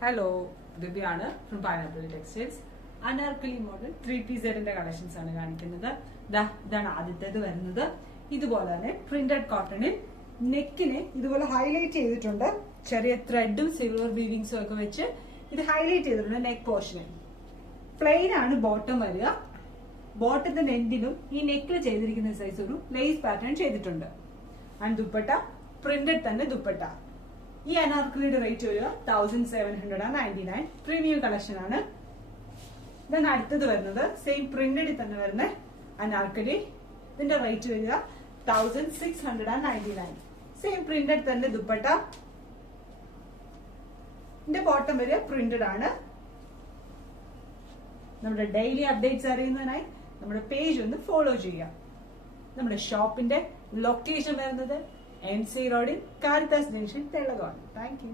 Hello, ദിവ്യാണ് from pineapple textiles. Anarkali model 3PZ collections ആണ് കാണിക്കുന്നത്. ഇതാണ് ആദ്യത്തേത് വരുന്നത്. ഇതുപോലെ തന്നെ പ്രിന്റഡ് കോട്ടണിൽ നെക്കിനെ ഇതുപോലെ ഹൈലൈറ്റ് ചെയ്തിട്ടുണ്ട്. ചെറിയ ത്രെഡും സിൽവർ വീവിങ്സും ഒക്കെ വെച്ച് ഇത് ഹൈലൈറ്റ് ചെയ്തിട്ടുണ്ട്. നെക്ക് പോർഷനിൽ പ്ലെയിൻ ആണ് ബോട്ടം വരിക. ബോട്ടത്തിന്റെ എൻഡിലും ഈ നെക്കിൽ ചെയ്തിരിക്കുന്ന സൈസ് ഒരു ലേസ് പാറ്റേൺ ചെയ്തിട്ടുണ്ട്. ആൻഡ് ദുപ്പട്ട പ്രിന്റഡ് തന്നെ ദുപ്പട്ട. ഈ അനാർക്കലിയുടെ റേറ്റ് വരിക 1799. പ്രീമിയം കളക്ഷൻ ആണ്. ഇതാണ് അടുത്തത് വരുന്നത്. സെയിം പ്രിന്റഡിൽ തന്നെ വരുന്ന അനാർക്കലി. ഇതിന്റെ റേറ്റ് വരിക 1699. സെയിം പ്രിന്റഡ് തന്നെ ദുപ്പട്ട. ഇതിന്റെ ബോട്ടം വരിക പ്രിന്റഡ് ആണ്. നമ്മുടെ ഡെയിലി അപ്ഡേറ്റ്സ് അറിയുന്നതിനായി നമ്മുടെ പേജ് ഒന്ന് ഫോളോ ചെയ്യാം. നമ്മുടെ ഷോപ്പിന്റെ ലൊക്കേഷൻ വരുന്നത് MC റോഡിൽ Caritas junction, Thellakom. Thank U.